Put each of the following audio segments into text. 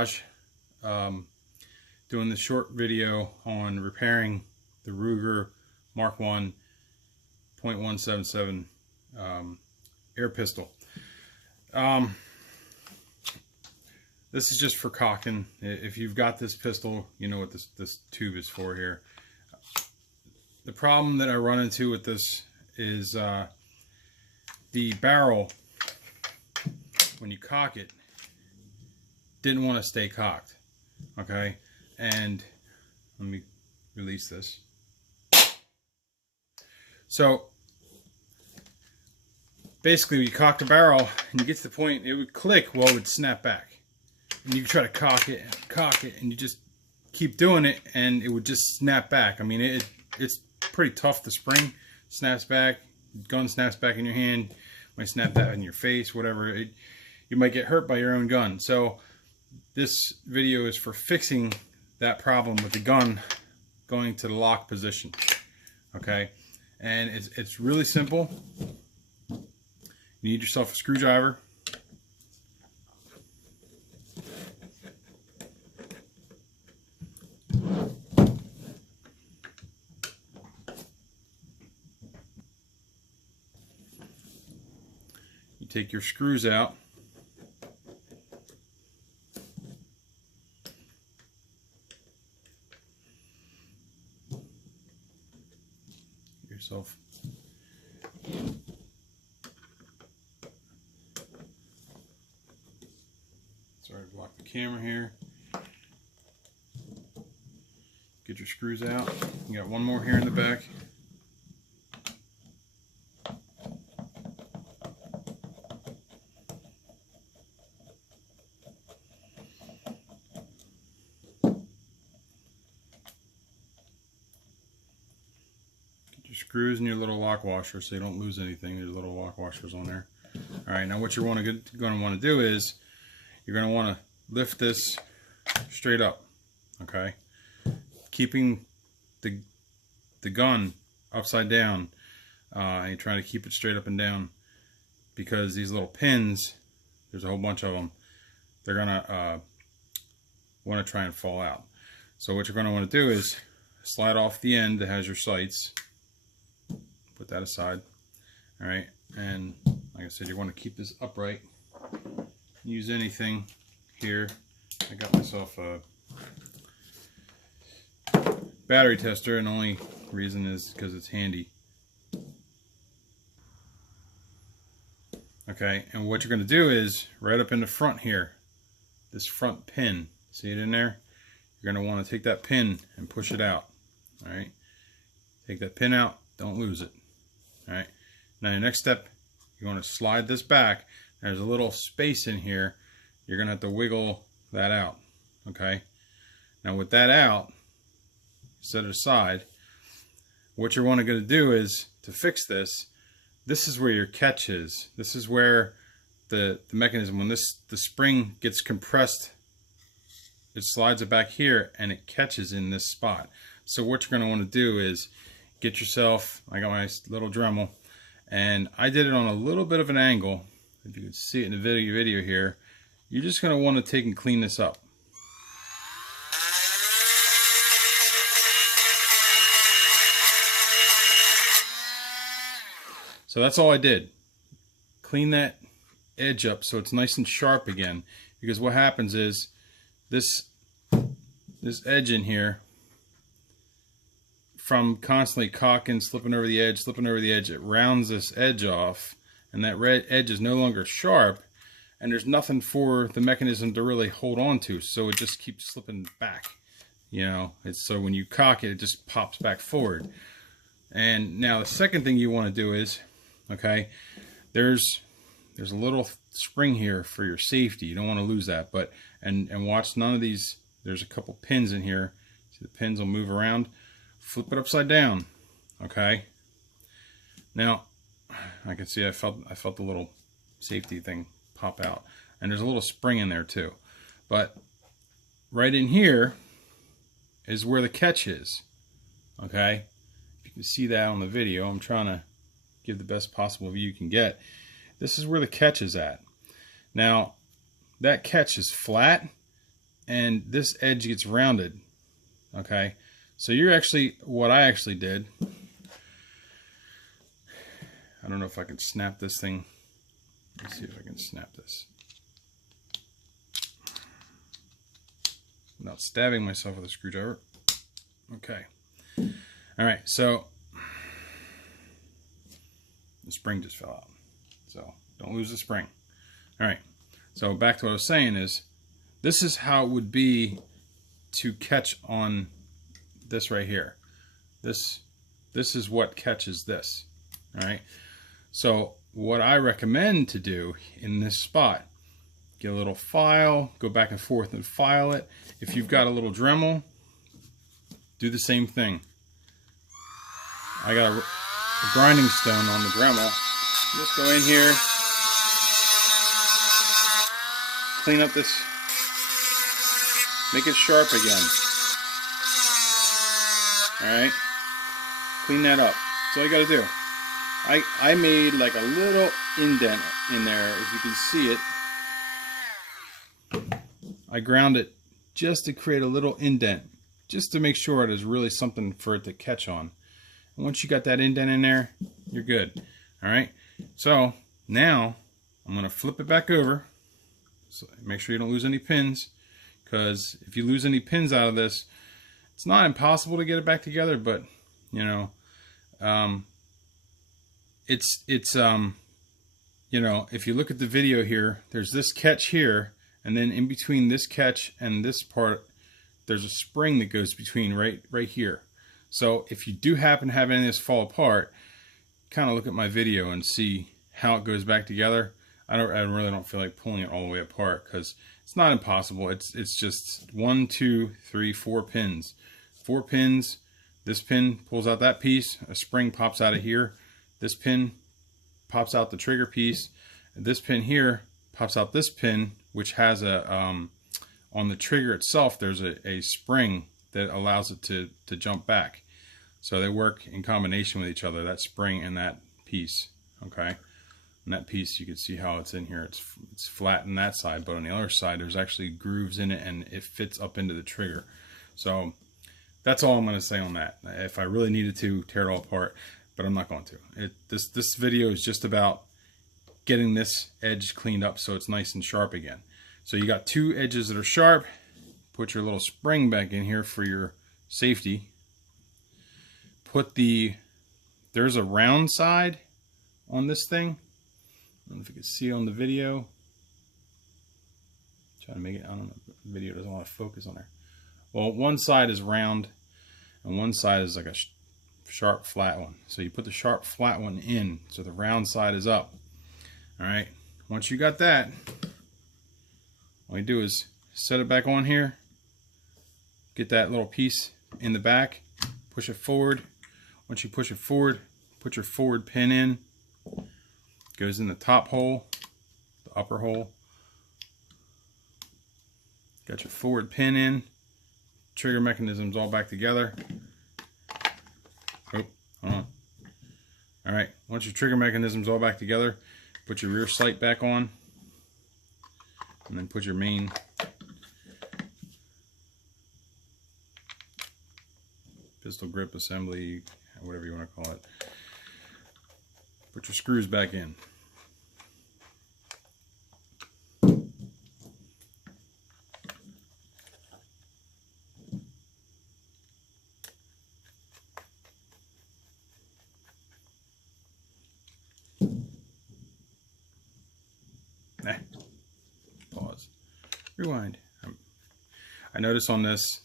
garage doing this short video on repairing the Ruger Mark I .177 air pistol. This is just for cocking. If you've got this pistol, you know what this tube is for here. The problem that I run into with this is the barrel, when you cock it, didn't want to stay cocked. Okay, and let me release this. So basically, you cock the barrel and you get to the point it would click, well, it would snap back. And you try to cock it, and you just keep doing it, and it would just snap back. I mean, it's pretty tough. The spring snaps back, gun snaps back in your hand, might snap that in your face, whatever. You might get hurt by your own gun. So this video is for fixing that problem with the gun going to the lock position. Okay, and it's really simple. You need yourself a screwdriver. You take your screws out. Get yourself sorry to block the camera here. Get your screws out. You got one more here in the back. Get your screws and your little lock washer so you don't lose anything. There's little lock washers on there. Alright, now what you're going to want to do is you're going to want to lift this straight up. Okay? Keeping the gun upside down, and you're trying to keep it straight up and down, because these little pins, there's a whole bunch of them, they're gonna want to try and fall out. So what you're going to want to do is slide off the end that has your sights, put that aside. Alright, and like I said, you want to keep this upright. Use anything here. I got myself a battery tester, and the only reason is because it's handy. Okay, and what you're going to do is right up in the front here, this front pin, see it in there? You're going to want to take that pin and push it out. Alright, take that pin out, don't lose it. Alright, now your next step, you want to slide this back. There's a little space in here, you're going to have to wiggle that out. Okay, now with that out, set it aside. What you're going to do is, to fix this, this is where your catch is. This is where the mechanism, when the spring gets compressed, it slides it back here and it catches in this spot. So what you're going to want to do is get yourself, I got my little Dremel, and I did it on a little bit of an angle. If you can see it in the video here, you're just going to want to take and clean this up. So that's all I did. Clean that edge up so it's nice and sharp again. Because what happens is this edge in here, from constantly cocking, slipping over the edge, it rounds this edge off, and that red edge is no longer sharp, and there's nothing for the mechanism to really hold on to, so it just keeps slipping back. You know, it's so when you cock it, it just pops back forward. And now the second thing you want to do is, okay, there's a little spring here for your safety. You don't want to lose that. But and watch, none of these, there's a couple pins in here. See, the pins will move around. Flip it upside down. Okay. Now I can see I felt the little safety thing pop out, and there's a little spring in there too. But right in here is where the catch is. Okay. If you can see that on the video, I'm trying to give the best possible view you can get. This is where the catch is at. Now, that catch is flat, and this edge gets rounded. Okay, so you're actually, what I actually did, I don't know if I can snap this thing. Let's see if I can snap this without stabbing myself with a screwdriver. Okay. All right, so the spring just fell out. So don't lose the spring. All right, so back to what I was saying is, this is how it would be to catch on this right here. This is what catches this. All right, so what I recommend to do in this spot, get a little file, go back and forth and file it. If you've got a little Dremel, do the same thing. I got a grinding stone on the Dremel. Just go in here, clean up this, make it sharp again. Alright, clean that up. That's all you gotta do. I made like a little indent in there, if you can see it. I ground it just to create a little indent, just to make sure there's really something for it to catch on. And once you got that indent in there, you're good. Alright, so now I'm going to flip it back over. So make sure you don't lose any pins, because if you lose any pins out of this, it's not impossible to get it back together, but you know, you know, if you look at the video here, there's this catch here, and then in between this catch and this part, there's a spring that goes between right here. So if you do happen to have any of this fall apart, kind of look at my video and see how it goes back together. I really don't feel like pulling it all the way apart, because it's not impossible. It's just 1, 2, 3, 4 pins. 4 pins. This pin pulls out that piece. A spring pops out of here. This pin pops out the trigger piece. And this pin here pops out this pin, which has a on the trigger itself, there's a spring that allows it to jump back. So they work in combination with each other, that spring and that piece. Okay, and that piece, you can see how it's in here. It's flat on that side, but on the other side there's actually grooves in it, and it fits up into the trigger. So that's all I'm going to say on that. If I really needed to tear it all apart, but I'm not going to. This video is just about getting this edge cleaned up so it's nice and sharp again. So you got 2 edges that are sharp. Put your little spring back in here for your safety. There's a round side on this thing. I don't know if you can see on the video. Trying to make it, I don't know, the video doesn't want to focus on there. Well, one side is round and one side is like a sharp flat one. So you put the sharp flat one in, so the round side is up. Alright, once you got that, all you do is set it back on here, get that little piece in the back, push it forward. Once you push it forward, put your forward pin in. Goes in the top hole, the upper hole. Got your forward pin in. Trigger mechanism's all back together. Oh, hold on. Alright, once your trigger mechanism's all back together, put your rear sight back on. And then put your main pistol grip assembly, whatever you want to call it. Put your screws back in. Pause. Rewind. I notice on this,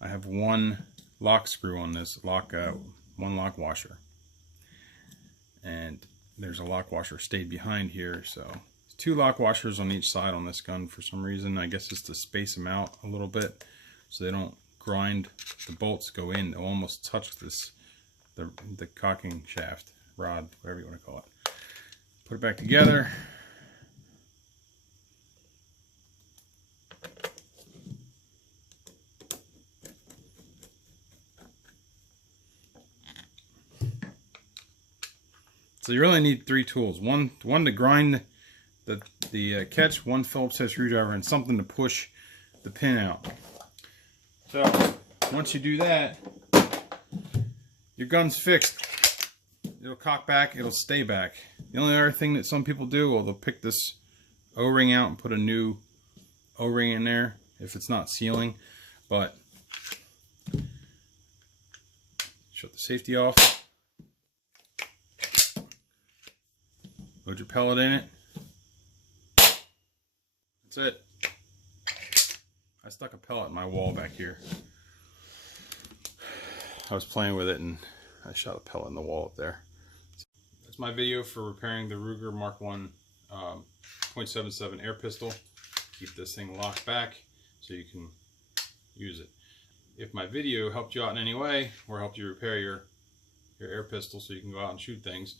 I have one lock screw on this one lock washer, and there's a lock washer stayed behind here, so 2 lock washers on each side on this gun for some reason. I guess just to space them out a little bit so they don't grind, the bolts go in, they'll almost touch this the cocking shaft, rod, whatever you want to call it. Put it back together. So you really need 3 tools. One to grind the catch, one Phillips head screwdriver, and something to push the pin out. So once you do that, your gun's fixed. It'll cock back, it'll stay back. The only other thing that some people do, well, they'll pick this O-ring out and put a new O-ring in there if it's not sealing. But shut the safety off. Load your pellet in it. That's it. I stuck a pellet in my wall back here. I was playing with it and I shot a pellet in the wall up there. That's my video for repairing the Ruger Mark 1 .77 air pistol. Keep this thing locked back so you can use it. If my video helped you out in any way or helped you repair your air pistol so you can go out and shoot things,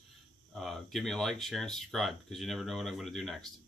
give me a like, share, and subscribe, because you never know what I'm going to do next.